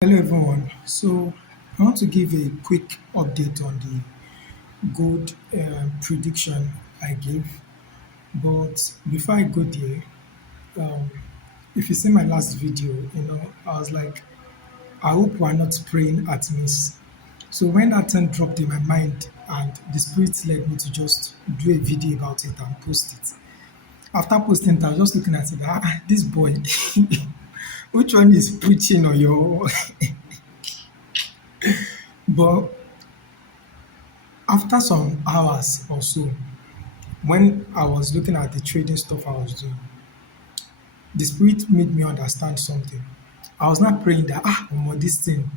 Hello everyone. So I want to give a quick update on the gold prediction I gave. But before I go there, um, if you see my last video, I was like, I hope we're not praying at miss. So when that thing dropped in my mind and the spirit led me to just do a video about it and post it. After posting it, I was just looking at it, this boy, which one is preaching on your but after some hours or so, when I was looking at the trading stuff I was doing, the spirit made me understand something. I was not praying that this thing,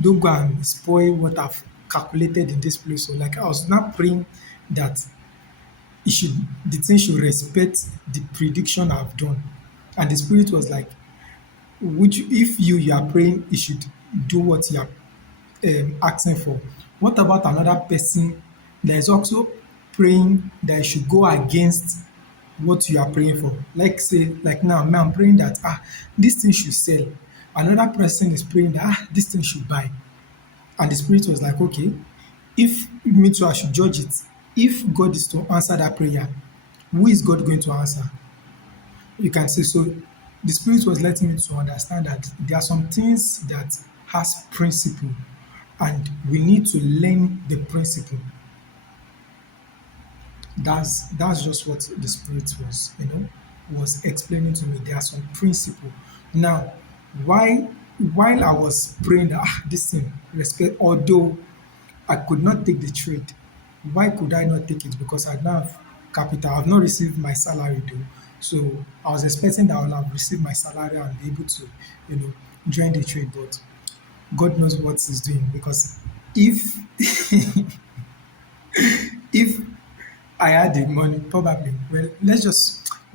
don't go and spoil what I've calculated in this place. So like I was not praying that it should the thing should respect the prediction I've done. And the spirit was like, which if you are praying, you should do what you are asking for. What about another person that is also praying that you should go against what you are praying for? Like say, like now, me, I'm praying that this thing should sell. Another person is praying that this thing should buy. And the spirit was like, okay, if me too, I should judge it. If God is to answer that prayer, who is God going to answer? You can see. So the spirit was letting me to understand that there are some things that has principle and we need to learn the principle. That's just what the spirit was explaining to me. There are some principle. Now, why while I was praying that this thing respect, although I could not take the trade, why could I not take it? Because I don't have capital. I've not received my salary though. So I was expecting that I will have received my salary and be able to, you know, join the trade. But God knows what He's doing because if if I had the money, probably. Well, let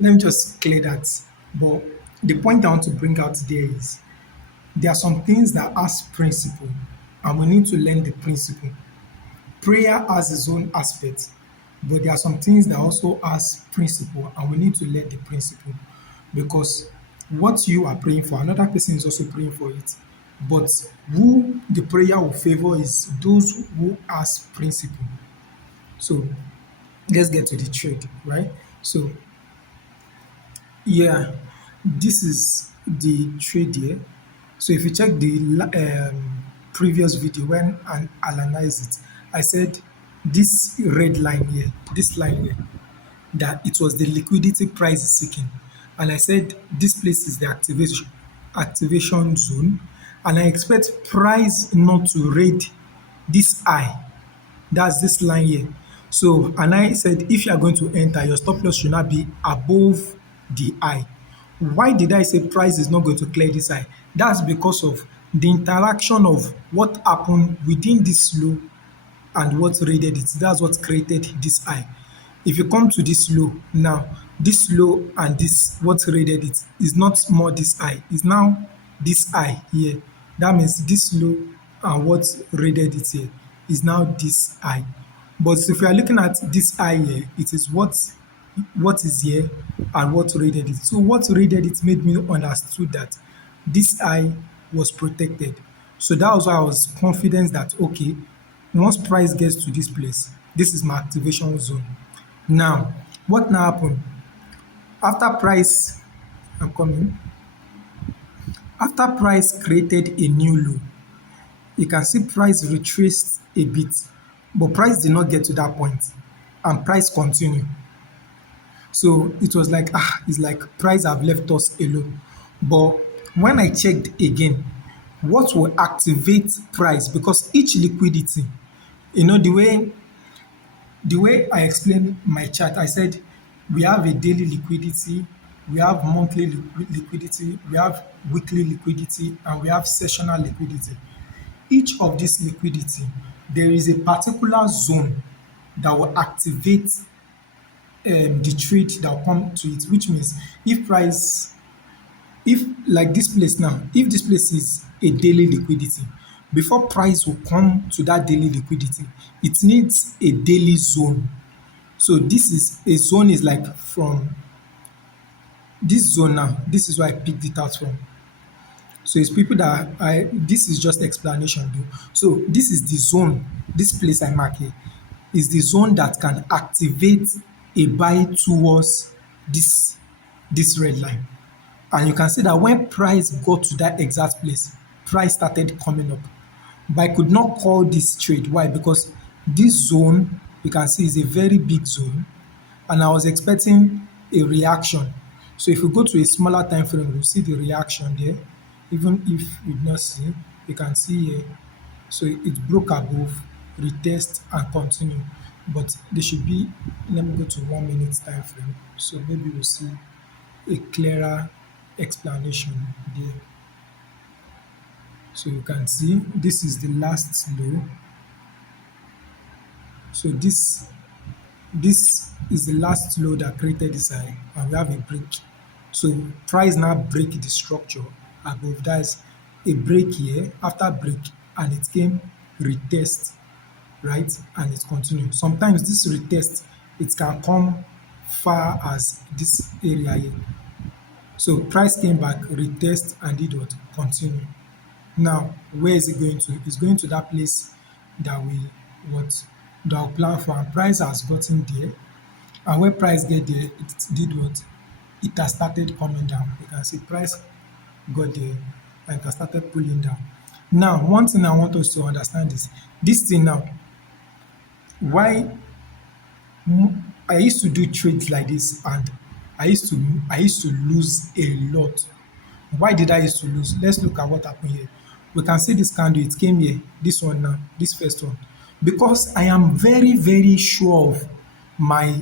me just clear that. But the point I want to bring out there is there are some things that has principle, and we need to learn the principle. Prayer has its own aspect, but there are some things that also has principle, and we need to learn the principle because what you are praying for, another person is also praying for it. But who the prayer will favor is those who has principle. So let's get to the trade, right? So yeah, this is the trade here. So if you check the previous video when I analyzed it, I said this red line here, this line here, that it was the liquidity price seeking. And I said this place is the activation zone. And I expect price not to raid this high. That's this line here. So, and I said, if you are going to enter, your stop loss should not be above the high. Why did I say price is not going to clear this high? That's because of the interaction of what happened within this low and what raided it. That's what created this high. If you come to this low now, this low and this what raided it is not more this high. It's now this high here. That means this low and what raided it here is now this high. But if you are looking at this high here, it is what is here and what raided it. So what raided it made me understood that this high was protected. So that was why I was confident that okay, once price gets to this place, this is my activation zone. Now, what now happened? After price, I'm coming. After price created a new low, you can see price retraced a bit, but price did not get to that point, and price continued. So it was like it's like price have left us alone. But when I checked again, what will activate price? Because each liquidity, the way I explained my chart, I said we have a daily liquidity, we have monthly liquidity, we have weekly liquidity, and we have sessional liquidity. Each of this liquidity, there is a particular zone that will activate the trade that will come to it, which means if price, if like this place now, if this place is a daily liquidity, before price will come to that daily liquidity, it needs a daily zone. So this is a zone is like from this zone now, this is where I picked it out from. So it's people that I this is just explanation though. So this is the zone, this place I mark here is the zone that can activate a buy towards this red line. And you can see that when price got to that exact place, price started coming up. But I could not call this trade. Why? Because this zone, you can see, is a very big zone, and I was expecting a reaction. So if you go to a smaller time frame, you see the reaction there. Even if you do not see, you can see here. So it broke above, retest and continue. But there should be, let me go to 1 minute time frame. So maybe we'll see a clearer explanation there. So you can see this is the last low. So this is the last low that created this high, and we have a break. So price now break the structure above. That's a break here, after break, and it came retest, right? And it continued. Sometimes this retest, it can come far as this area here. So price came back, retest, and did what? Continue. Now, where is it going to? It's going to that place that we what that we plan for, and price has gotten there. And when price get there, it did what? It has started coming down. You can see price got there and it has started pulling down. Now, one thing I want us to understand is this thing now. Why I used to do trades like this, and I used to lose a lot. Why did I used to lose? Let's look at what happened here. We can see this candle, it came here, this one now, this first one. Because I am very, very sure of my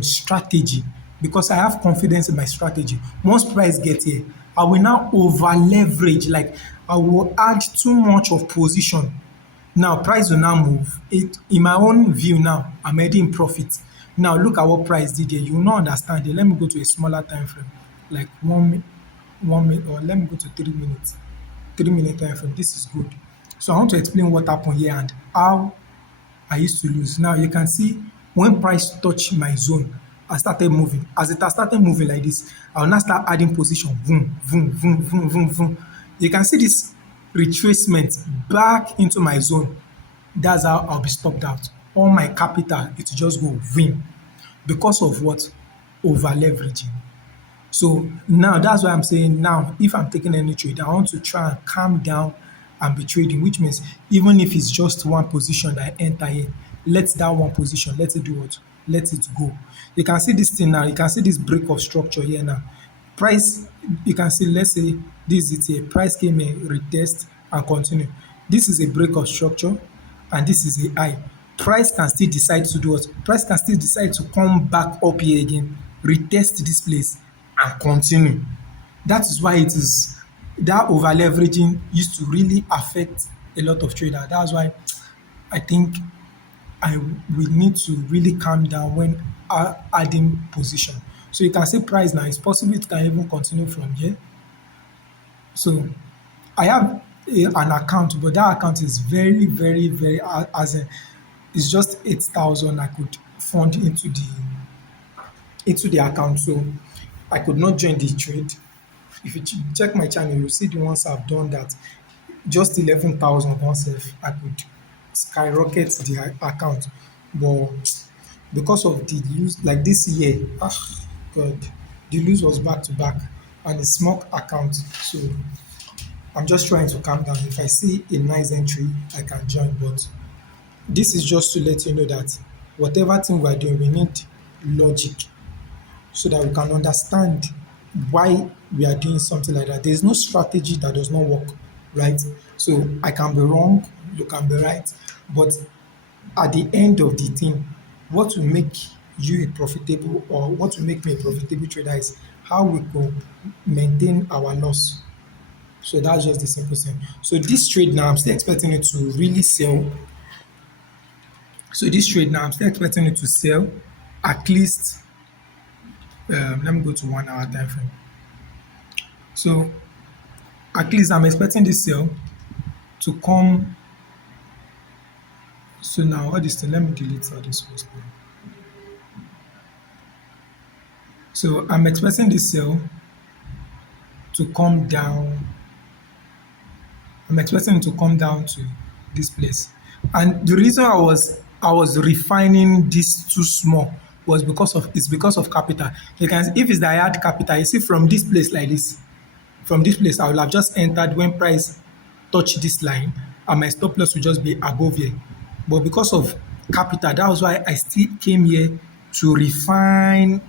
strategy, because I have confidence in my strategy. Once price get here, I will now over leverage, like I will add too much of position. Now price will now move. It in my own view now, I'm already in profit. Now look at what price did here. You will not understand it. Let me go to a smaller time frame, like 1 minute, or let me go to 3 minutes. 3 minute time frame. This is good. So I want to explain what happened here and how I used to lose. Now you can see when price touched my zone, I started moving. As it has started moving like this, I will now start adding position. Boom, boom, boom, boom, boom, boom. You can see this retracement back into my zone. That's how I'll be stopped out. All my capital, it will just go vim. Because of what? Over leveraging. So now that's why I'm saying now, if I'm taking any trade, I want to try and calm down and be trading, which means even if it's just one position that I enter here, let that one position, let it do what? Let it go. You can see this thing now, you can see this break of structure here now. Price, you can see, let's say this is it here. Price came in, retest and continue. This is a break of structure and this is a high. Price can still decide to do what? Price can still decide to come back up here again, retest this place and continue. That is why it is that over leveraging used to really affect a lot of traders. That's why I think I we need to really calm down when adding position. So you can see price now. It's possible it can even continue from here. So I have an account, but that account is very, very, very as a, it's just 8,000 I could fund into the account. So I could not join the trade. If you check my channel, you see the ones I've done that just 11,000 oneself, I could skyrocket the account. But because of the lose, like this year, God, the lose was back to back and a small account. So I'm just trying to calm down. If I see a nice entry, I can join. But this is just to let you know that whatever thing we're doing, we need logic so that we can understand why we are doing something like that. There's no strategy that does not work, right? So I can be wrong, you can be right, but at the end of the thing, what will make you a profitable or what will make me a profitable trader is how we can maintain our loss. So that's just the simple thing. So this trade now, I'm still expecting it to really sell. So this trade now, I'm still expecting it to sell at least. Let me go to 1 hour time frame. So at least I'm expecting this sale to come. So now all this thing, let me delete all this first. So I'm expecting this sale to come down I'm expecting it to come down to this place. And the reason I was refining this too small was because of capital. You can if it's the hard capital, you see from this place like this, from this place I will have just entered when price touch this line and my stop loss will just be above here. But because of capital, that was why I still came here to refine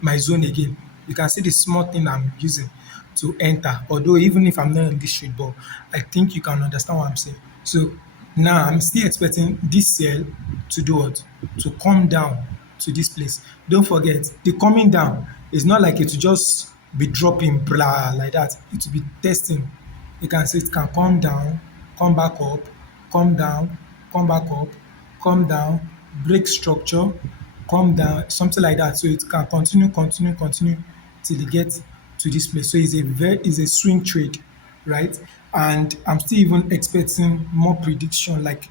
my zone again. You can see the small thing I'm using to enter. Although even if I'm not in this street, but I think you can understand what I'm saying. So now I'm still expecting this sell to do what? To come down to this place. Don't forget, the coming down is not like it will just be dropping blah like that. It will be testing. You can see it can come down, come back up, come down, come back up, come down, break structure, come down, something like that. So it can continue till it gets to this place. So it's a swing trade, right? And I'm still even expecting more prediction like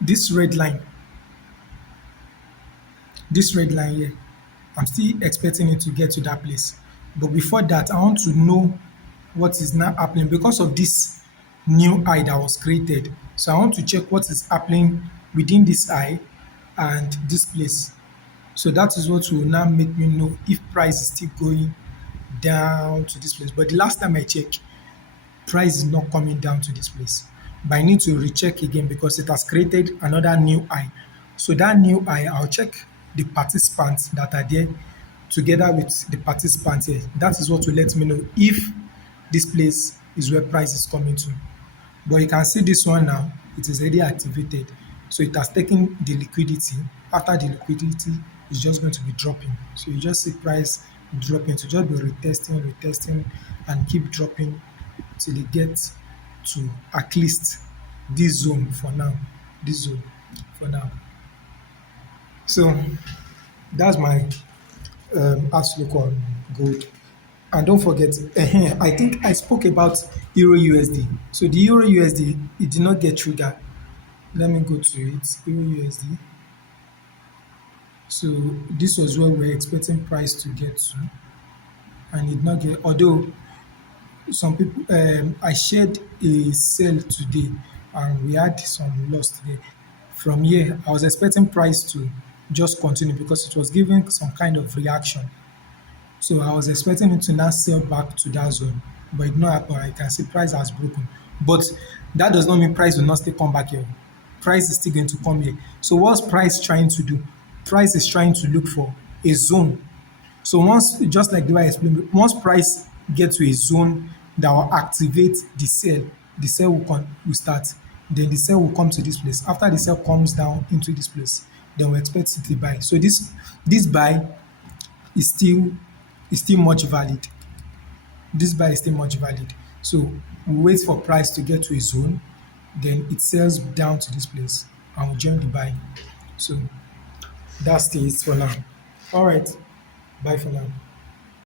this red line, this red line here. I'm still expecting it to get to that place. But before that, I want to know what is now happening because of this new eye that was created. So I want to check what is happening within this eye and this place. So that is what will now make me know if price is still going down to this place. But the last time I checked, price is not coming down to this place. But I need to recheck again because it has created another new eye. So that new eye, I'll check the participants that are there together with the participants here. That is what will let me know if this place is where price is coming to. But you can see this one now, it is already activated. So it has taken the liquidity. After the liquidity, it's just going to be dropping. So you just see price dropping. To just be retesting, and keep dropping till it gets to at least this zone for now. This zone for now. So that's my outlook on gold. And don't forget, I think I spoke about Euro USD. So the Euro USD, it did not get triggered. Let me go to it. Euro USD. So this was where we were expecting price to get to, and it did not get. Although some people, I shared a sell today, and we had some loss today. From here, I was expecting price to just continue because it was giving some kind of reaction. So I was expecting it to now sell back to that zone, but it did not happen. I can see price has broken. But that does not mean price will not still come back here. Price is still going to come here. So what's price trying to do? Price is trying to look for a zone. So once, just like the way I explained, once price gets to a zone that will activate the cell will start. Then the cell will come to this place. After the cell comes down into this place, then we expect it to buy. So this buy is still much valid. This buy is still much valid. So we wait for price to get to a zone, then it sells down to this place and we join the buy. So that's the it for now. All right. Bye for now.